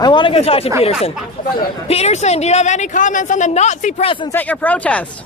I want to go talk to Peterson. Peterson, do you have any comments on the Nazi presence at your protest?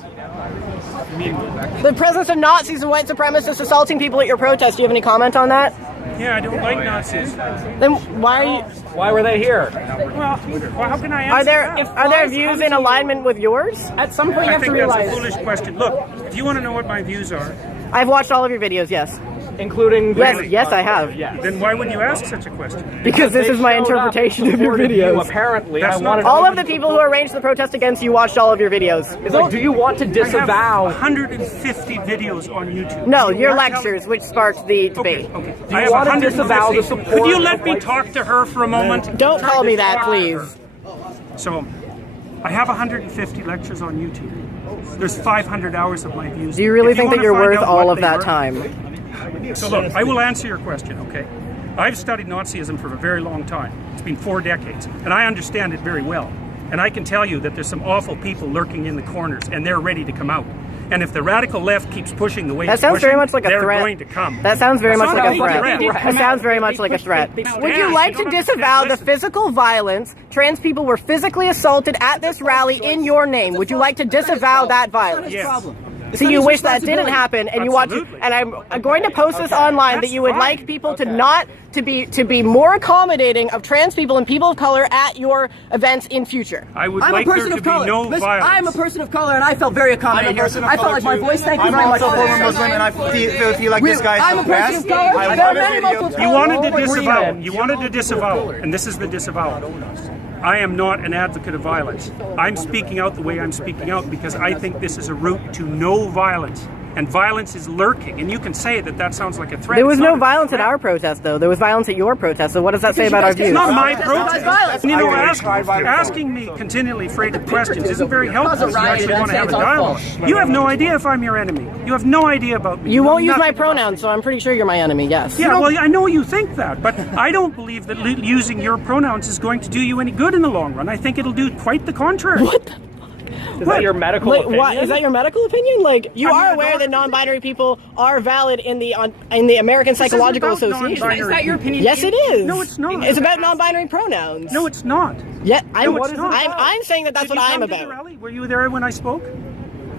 The presence of Nazis and white supremacists assaulting people at your protest. Do you have any comment on that? Yeah, I don't like Nazis. Then why are you? Why were they here? Well, how can I answer Are there views in alignment with yours? At some point, you have to realize. That's a foolish question. Look, if you want to know what my views are, I've watched all of your videos. Yes. Including yes, I have. Yeah. Then why would you ask such a question? Because this is my interpretation of your videos. Apparently, all of the people who arranged the protest against you watched all of your videos. It's like, do you want to disavow? I have 150 videos on YouTube. No, your lectures, which sparked the debate. Okay. Do you want to disavow the support? Could you let me talk to her for a moment? Don't call me that, please. So, I have 150 lectures on YouTube. There's 500 hours of my views. Do you really think that you're worth all of that time? So look, I will answer your question, okay? I've studied Nazism for a very long time. It's been 4 decades, and I understand it very well. And I can tell you that there's some awful people lurking in the corners, and they're ready to come out. And if the radical left keeps pushing the way that sounds very much like a threat. They're going to come. That sounds very much like a threat. That sounds very much like a threat. Would you like to disavow the physical violence? Trans people were physically assaulted at this rally in your name. Would you like to disavow that violence? Yes. So you wish that didn't happen, and you want to, and I'm going to post this online that you would like people to not to be more accommodating of trans people and people of color at your events in future. I would like there to be no violence. I'm a person of color, and I felt very accommodating here. I felt like my voice. Thank you very much. I'm also a former Muslim, and I feel like this guy I'm a person of color. You wanted to disavow. You wanted to disavow, and this is the disavowal. I am not an advocate of violence. I'm speaking out the way I'm speaking out because I think this is a route to no violence. And violence is lurking. And you can say that that sounds like a threat. There was no violence at our protest, though. There was violence at your protest. So what does that say about our views? It's not my protest. You know, asking me continually freighted questions isn't very helpful if you actually want to have a dialogue. You have no idea if I'm your enemy. You have no idea about me. You won't use my pronouns, so I'm pretty sure you're my enemy, yes. Yeah, well, I know you think that, but I don't believe that using your pronouns is going to do you any good in the long run. I think it'll do quite the contrary. What the? Is that your medical opinion? What, is that your medical opinion? Like, you are aware that non-binary people are valid in the American Psychological Association. Is that your opinion? Yes, it is. No, it's not. It's about non-binary pronouns. No, it's not. Yeah, I'm saying that that's what I'm about. Rally? Were you there when I spoke?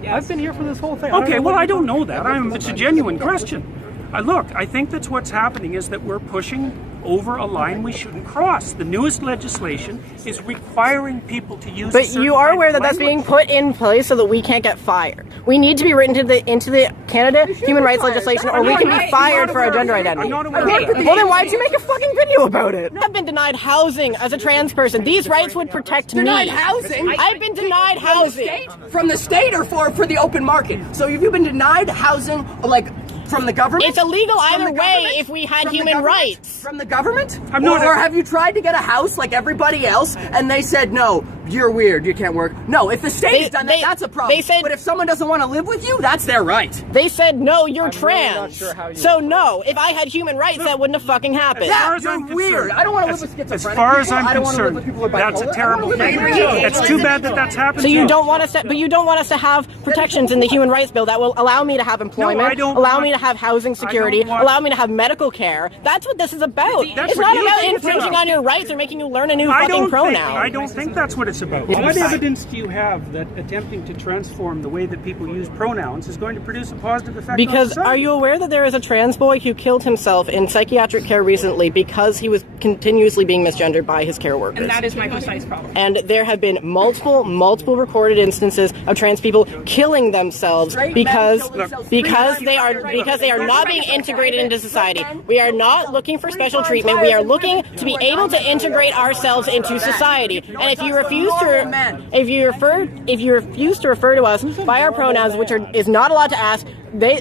I've been here for this whole thing. Okay, well, I don't know that. It's a genuine question. Look, I think that's what's happening is that we're pushing over a line we shouldn't cross. The newest legislation is requiring people to use. But you are aware that that's being put in place so that we can't get fired. We need to be written into the Canada human rights legislation, or we can be fired for our gender identity. Well, then why'd you make a fucking video about it? I've been denied housing as a trans person. These rights would protect me. Denied housing? I've been denied housing. From the state or for the open market? So have you been denied housing, like, from the government? It's illegal either way if we had human rights. From the government? Or have you tried to get a house like everybody else and they said, no, you're weird, you can't work? No, if the state has done that, that's a problem. But if someone doesn't want to live with you, that's their right. They said, no, you're trans. Really so no, if I had human rights, that wouldn't have fucking happened. You're weird. I don't want to live with schizophrenic As far as I'm concerned, that's a terrible thing. It's too bad that that's happened. So you don't want us to, but you don't want us to have protections in the human rights bill that will allow me to have employment, allow me to have housing security, allow me to have medical care. That's what this is about. It's not about infringing on your rights or making you learn a new fucking pronoun. I don't think that's what it's about. What evidence do you have that attempting to transform the way that people use pronouns is going to produce a positive effect on society? Are you aware that there is a trans boy who killed himself in psychiatric care recently because he was continuously being misgendered by his care workers? And that is my precise problem. And there have been multiple recorded instances of trans people killing themselves because they are not being integrated into society. We are not looking for special treatment. We are looking to be able to integrate ourselves into society. And if you refuse to refer to us by our pronouns, which is not allowed to ask,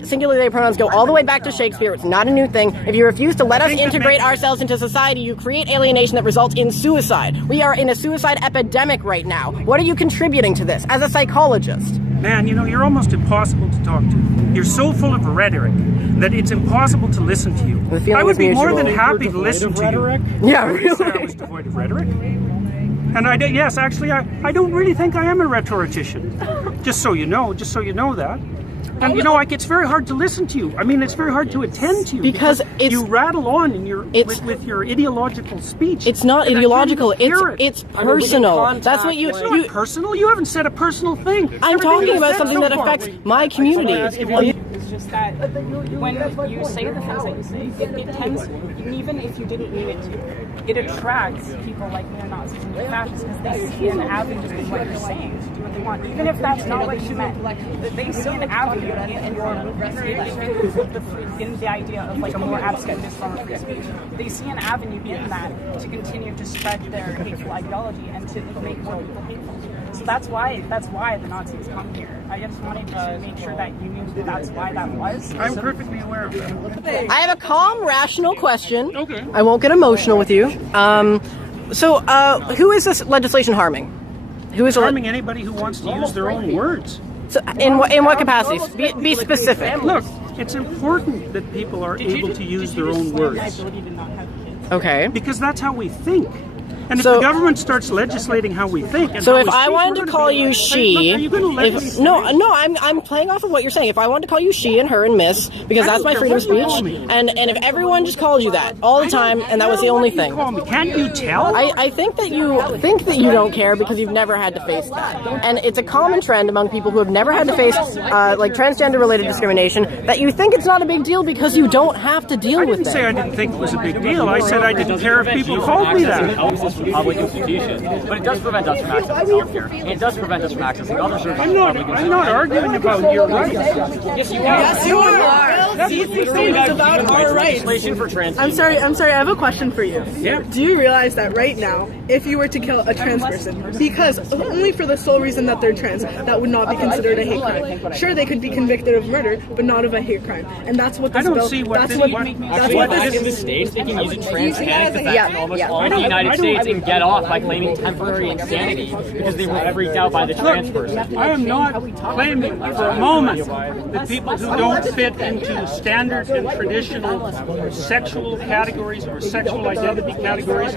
singular they pronouns go all the way back to Shakespeare. It's not a new thing. If you refuse to let us integrate ourselves into society, you create alienation that results in suicide. We are in a suicide epidemic right now. What are you contributing to this as a psychologist? Man, you know, you're almost impossible to talk to. You're so full of rhetoric that it's impossible to listen to you. I would be more than happy to listen to you. Yeah, really. I was devoid of rhetoric. And I don't really think I am a rhetorician. Just so you know that. And you know, like, it's very hard to listen to you. I mean, it's very hard to attend to you because you rattle on in your with your ideological speech. It's not ideological. It's personal. That's what It's not personal. You haven't said a personal thing. I'm talking about something that affects my community. It's just that when you say the things that you say, it tends, even if you didn't mean it to, it attracts people like neo-Nazis and fascists because they see an avenue in what you're saying to do what they want, even if that's not what you meant. They see an avenue in the idea of like a more abstract form of free speech. They see an avenue in that to continue to spread their hateful ideology and to make more people hateful. So that's why the Nazis come here. I just wanted to make sure that you knew that's why that was. I'm perfectly aware of that. I have a calm, rational question. Okay. I won't get emotional with you. Who is this legislation harming? Who is harming anybody who wants to use their own words? So in what capacities? Be specific. Look, it's important that people are able to use their own words. Okay. Because that's how we think. And if the government starts legislating how we think, and so if I wanted to call you she, are you going to let me I'm playing off of what you're saying. If I wanted to call you she and her and miss, because that's my freedom of speech, and if everyone just called you that all the time, and that was the only thing, can't you tell? I think that you don't care because you've never had to face that, and it's a common trend among people who have never had to face like transgender related discrimination that you think it's not a big deal because you don't have to deal with it. I didn't say I didn't think it was a big deal. I said I didn't care if people called me that. Public institutions, but it does prevent us from accessing healthcare. It does prevent us from accessing other services. I'm not arguing about your rights. Yes, you are. Yes, you are. These things about our rights. Legislation for trans I'm sorry. I have a question for you. Yeah. Do you realize that right now, if you were to kill a trans person, because only for the sole reason that they're trans, that would not be considered a hate crime. Sure, they could be convicted of murder, but not of a hate crime. And that's what this bill. in the States, they can use a trans panic attack in almost all the United States and get off by claiming temporary insanity because they were freaked out by the trans person. I am not claiming for a moment that people who don't fit into standard and traditional sexual categories or sexual identity categories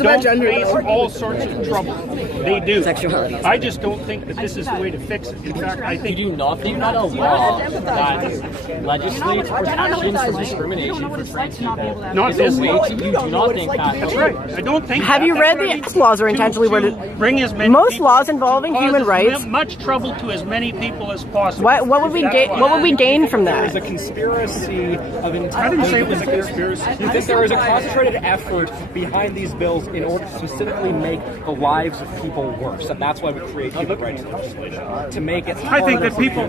about gender face all sorts of trouble. They do. Sexuality. I just don't think that this is the way to fix it. In fact, I think you do not a law that legislates protections from discrimination for trans people. Not this way. You do not think that. That's right. I don't think. Have you read the laws are intentionally worded? Bring as many most laws involving human rights. As much trouble to as many people as possible. What would we gain? What would we gain from that? There's a conspiracy of intent. I didn't say it was a conspiracy. You think there is a concentrated effort behind these bills in order to specifically make the lives of people worse, and that's why we create human rights legislation to make it. I think that people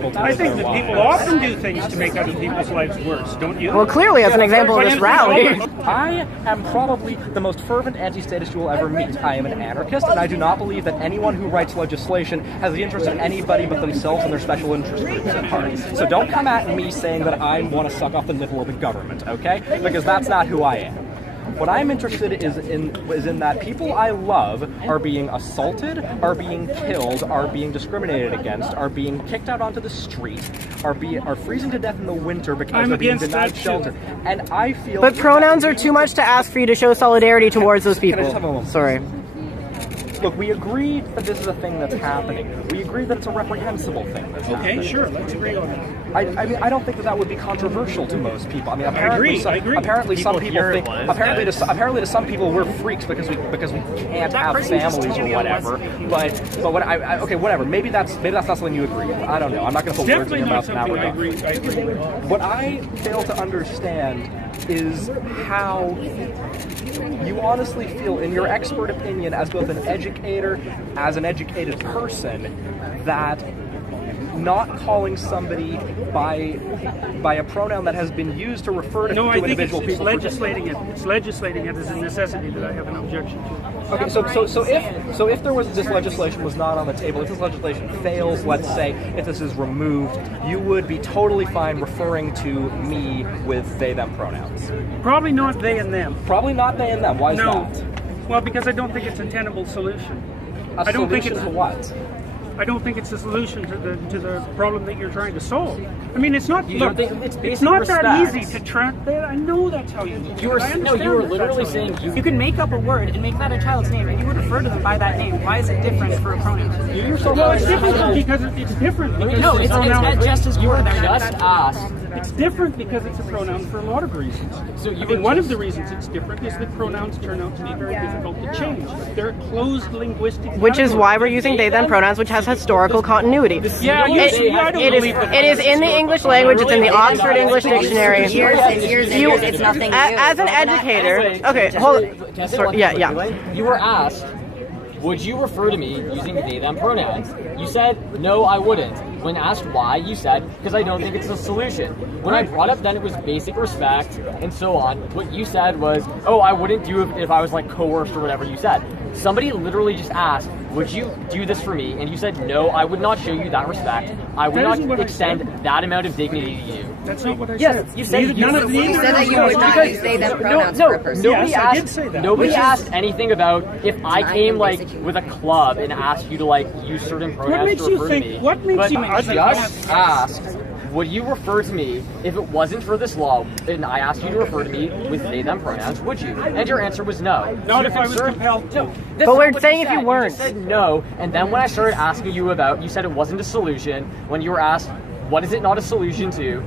often do things to make other people's lives worse. Don't you? Well, clearly, as an example of this rally. I am probably the most fervent anti-statist you will ever meet. I am an anarchist, and I do not believe that anyone who writes legislation has the interest of anybody but themselves and their special interest groups at heart. So don't come at me saying that I want to suck off the nipple of the government, okay? Because that's not who I am. What I'm interested is in that people I love are being assaulted, are being killed, are being discriminated against, are being kicked out onto the street, are freezing to death in the winter because they're being denied shelter. And I feel. But pronouns are too much to ask for you to show solidarity towards those people. Can I just have a moment? Sorry. Look, we agreed that this is a thing that's happening. We agreed that it's a reprehensible thing that's happening. Okay, sure, let's agree on that. I mean, I don't think that would be controversial to most people. I mean, apparently, I agree. Apparently, some people think. Apparently, to some people, we're freaks because we can't have families or whatever. But what okay, whatever. Maybe that's not something you agree with. I don't know. I'm not going to put words in your mouth in that regard. I agree with. What I fail to understand is how you honestly feel, in your expert opinion, as both an educator, as an educated person, that not calling somebody by a pronoun that has been used to refer to individual people. No, I think it's legislating it as a necessity that I have an objection to. Okay, so if there was this legislation was not on the table, if this legislation fails, let's say, if this is removed, you would be totally fine referring to me with they them pronouns. Probably not they and them. Probably not they and them. Why is that? Well, because I don't think it's a tenable solution. I don't think it's what? I don't think it's a solution to the problem that you're trying to solve. I mean, it's not. Look, it's not that easy to translate. I know that's how you. You were literally saying you can make up a word and make that a child's name, and you would refer to them by that name. Why is it different for a pronoun? Well, it's different because it's different. No, it's just as you were just asked. It's different because it's a pronoun for a lot of reasons. So I think one of the reasons it's different is that pronouns turn out to be very difficult to change. They're closed linguistic. Which is why we're using they them pronouns, which has historical continuity. Yeah, it is in the English language. It's in the Oxford English Dictionary. Years and years, it's nothing new. As an educator, okay, hold on. Sorry, yeah. You were asked, would you refer to me using they them pronouns? You said, no, I wouldn't. When asked why, you said, because I don't think it's a solution. When I brought up then it was basic respect and so on, what you said was, oh, I wouldn't do it if I was like coerced or whatever you said. Somebody literally just asked, would you do this for me? And you said, no, I would not show you that respect. I would not extend that amount of dignity to you. That's not what I said. Yes, you said You said that you would not use they them pronouns for a person. Nobody I did say that. Nobody asked anything about if I came like with a club and asked you to like use certain pronouns to refer to me. What makes you I just asked, would you refer to me if it wasn't for this law and I asked you to refer to me with they them pronouns, would you? And your answer was no. Not if I was compelled to. But we're saying if you weren't. You said no, and then when I started asking you about, you said it wasn't a solution. When you were asked, what is it not a solution to?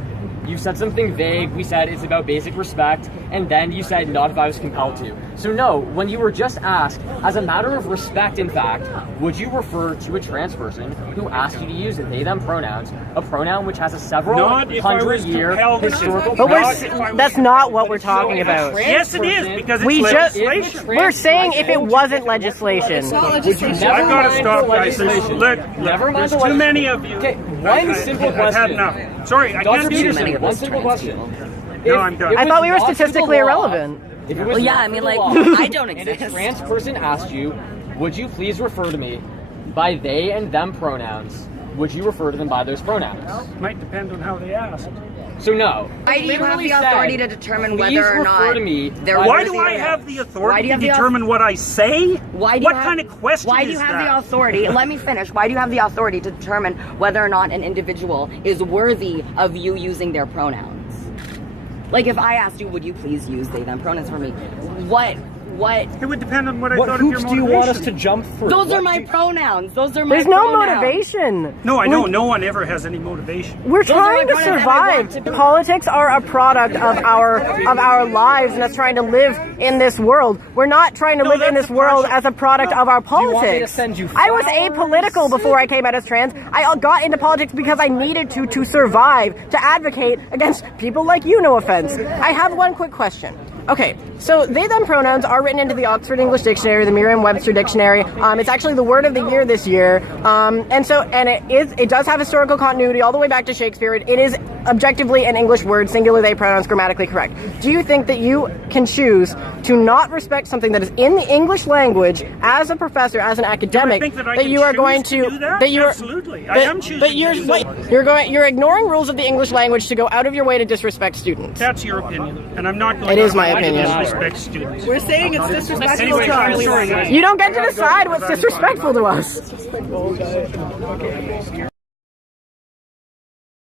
You said something vague. We said it's about basic respect, and then you said not if I was compelled to. So no, when you were just asked, as a matter of respect, in fact, would you refer to a trans person who asked you to use they them pronouns, a pronoun which has a several hundred-year historical. But that's not what we're talking about. Yes, it is because it's legislation. We're saying if it wasn't legislation. I've got to stop, guys. Look, there's too many of you. Okay, one simple question. I've had enough. Sorry, I can't do this. One simple question. No, I'm done. I thought we were statistically irrelevant. If it was Well, yeah, not I mean, for like, the law, I don't and exist. a trans person asked you, would you please refer to me by they and them pronouns? Would you refer to them by those pronouns? Might depend on how they asked. So no. Why do you have the authority to determine please whether or refer not to me. Why do I have the authority to determine what I say? Why do what you have, kind of question Why do is you have that? the authority? Let me finish. Why do you have the authority to determine whether or not an individual is worthy of you using their pronouns? Like, if I asked you, would you please use they them pronouns for me? What? It would depend on what I What thought of your hoops motivation. do you want us to jump through? Those are my pronouns. Those are my There's no pronouns. motivation. No, I know no one ever has any motivation. We're trying to my pronouns, and I want survive. Politics are a product of our lives and us trying to live in this world. We're not trying to live in this world as a product of our politics. want me to send you I was flowers? apolitical before I came out as trans. I got into politics because I needed to survive, to advocate against people like you, no offense. I have one quick question. Okay, so they them pronouns are written into the Oxford English Dictionary, the Merriam-Webster Dictionary. It's actually the word of the year this year, and it does have historical continuity all the way back to Shakespeare. It is objectively an English word, singular they pronouns, grammatically correct. Do you think that you can choose to not respect something that is in the English language as a professor, as an academic, that you are going to do that? that you are Absolutely, I am choosing. But you're ignoring rules of the English language to go out of your way to disrespect students. That's your opinion, and I'm not going It is to my opinion. disrespect students. We're saying it's disrespectful Anyway, to I'm us. sorry, guys. You don't get to decide what's disrespectful to us.